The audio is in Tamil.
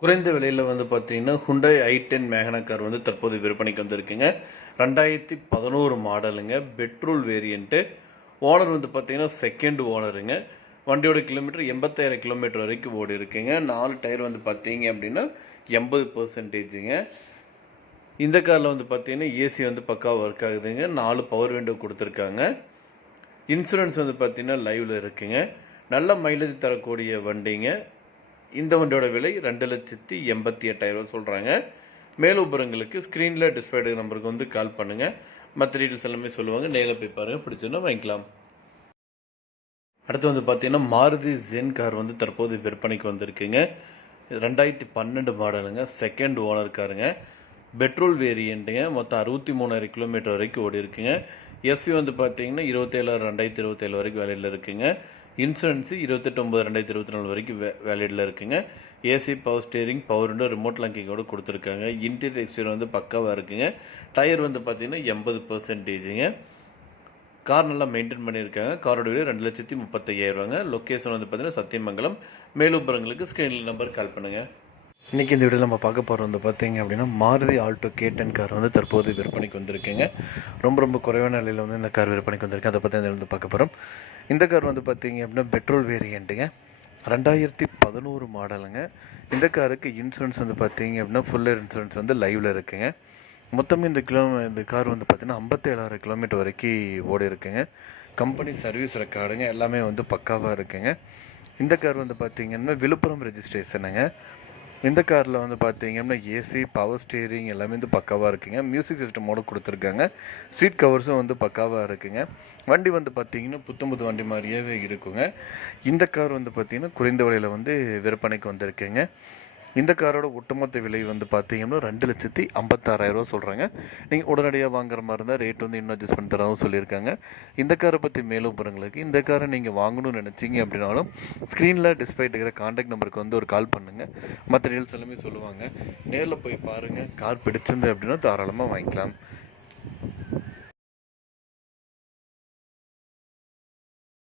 குறைந்த விலையில் வந்து பார்த்தீங்கன்னா Hyundai i10 மேக்னா கார் வந்து தற்போது விற்பனைக்கு வந்திருக்குங்க. 2011 மாடலுங்க. Petrol variant. ஓனர் வந்து பார்த்தீங்கன்னா செகண்ட் ஓனருங்க. வண்டியோட கிலோமீட்டர் 85,000 கிலோமீட்டர் வரைக்கும் ஓடி இருக்குங்க. 4 டயர் வந்து பார்த்தீங்க அப்படின்னா 80%ங்க. இந்த காரில் வந்து பார்த்தீங்கன்னா ஏசி வந்து பக்காவாக ஒர்க் ஆகுதுங்க. 4 பவர் விண்டோ கொடுத்துருக்காங்க. இன்சூரன்ஸ் வந்து பார்த்தீங்கன்னா லைவில் இருக்குங்க. நல்ல மைலேஜ் தரக்கூடிய வண்டிங்க. இந்த வண்டியோட விலை 2,88,000 சொல்கிறாங்க. மேலும் விவரங்களுக்கு ஸ்க்ரீனில் டிஸ்பிளே நம்பருக்கு வந்து கால் பண்ணுங்கள். மற்ற டீட்டெயில்ஸ் எல்லாமே சொல்லுவாங்க. நேரில் போய் பாருங்கள், பிடிச்சிருந்தா வாங்கிக்கலாம். அடுத்து வந்து பார்த்தீங்கன்னா மாருதி ஜென் கார் வந்து தற்போது விற்பனைக்கு வந்திருக்குங்க. 2012 மாடலுங்க. செகண்ட் ஓனர் காருங்க. பெட்ரோல் வேரியண்ட்டுங்க. மொத்தம் 63,000 கிலோமீட்டர் வரைக்கும் ஓடி இருக்குங்க. எஃப்சி வந்து பார்த்தீங்கன்னா 27/2027 வரைக்கும் வேலையில் இருக்குங்க. இன்சூரன்ஸு 28/9/2024 வரைக்கும் வேலிடில் இருக்குங்க. AC, power steering, power window, remote லாக்கிங்கோடு கொடுத்துருக்காங்க. இன்டீரியர் எக்ஸ்டீரியர் வந்து பக்காவாக இருக்குங்க. டயர் வந்து பார்த்தீங்கன்னா 80%ங்க. கார் நல்லா மெயின்டைன் பண்ணியிருக்காங்க. காரோட விலை 2,35,000. லொக்கேஷன் வந்து பார்த்தீங்கன்னா சத்தியமங்கலம். மேலும் விவரங்களுக்கு ஸ்க்ரீனில் நம்பர் கால் பண்ணுங்கள். இன்றைக்கி இந்த வீடியோவில் நம்ம பார்க்க போகிறது வந்து பார்த்தீங்க அப்படின்னா மாருதி ஆல்டோ K10 கார் வந்து தற்போது விற்பனைக்கு வந்திருக்குங்க. ரொம்ப குறைவான நிலையில் வந்து இந்த கார் விற்பனைக்கு வந்திருக்கு. அதை பற்றி இந்த வந்து பார்க்க போகிறோம். இந்த கார் வந்து பார்த்தீங்க அப்படின்னா பெட்ரோல் வேரியண்ட்டுங்க. 2011 மாடலுங்க. இந்த காருக்கு இன்சூரன்ஸ் வந்து பார்த்தீங்க அப்படின்னா ஃபுல் இன்சூரன்ஸ் வந்து லைவில் இருக்குங்க. மொத்தம் இந்த கார் வந்து பார்த்தீங்கன்னா 57,000 கிலோமீட்டர் வரைக்கும் ஓடி இருக்குங்க. கம்பெனி சர்வீஸ் ரெக்கார்டுங்க எல்லாமே வந்து பக்காவாக இருக்குங்க. இந்த கார் வந்து பார்த்தீங்கன்னா விழுப்புரம் ரெஜிஸ்ட்ரேஷனுங்க. இந்த காரில் வந்து பார்த்தீங்கன்னா ஏசி, பவர் ஸ்டீரிங் எல்லாமே வந்து பக்காவாக இருக்குங்க. மியூசிக் சிஸ்டமோடு கொடுத்துருக்காங்க. சீட் கவர்ஸும் வந்து பக்காவாக இருக்குங்க. வண்டி வந்து பார்த்தீங்கன்னா புத்தம்புது வண்டி மாதிரியே இருக்குங்க. இந்த கார் வந்து பார்த்தீங்கன்னா குறைந்த விலையில் வந்து விற்பனைக்கு வந்திருக்குங்க. இந்த காரோட ஒட்டுமொத்த விலை வந்து பார்த்தீங்கன்னா 2,56,000 சொல்கிறாங்க. நீங்கள் உடனடியாக வாங்குற மாதிரி இருந்தால் ரேட் வந்து இன்னும் அட்ஜஸ்ட் பண்ணி தரவும் சொல்லியிருக்காங்க. இந்த காரை பற்றி மேலும் விவரங்களுக்கு இந்த காரை நீங்கள் வாங்கணும்னு நினச்சிங்க அப்படின்னாலும் ஸ்க்ரீனில் டிஸ்பிளே இருக்கிற கான்டாக்ட் நம்பருக்கு வந்து ஒரு கால் பண்ணுங்கள். மற்ற டீல்ஸ் எல்லாமே சொல்லுவாங்க. நேரில் போய் பாருங்கள். கார் பிடிச்சிருந்து அப்படின்னா தாராளமாக வாங்கிக்கலாம்.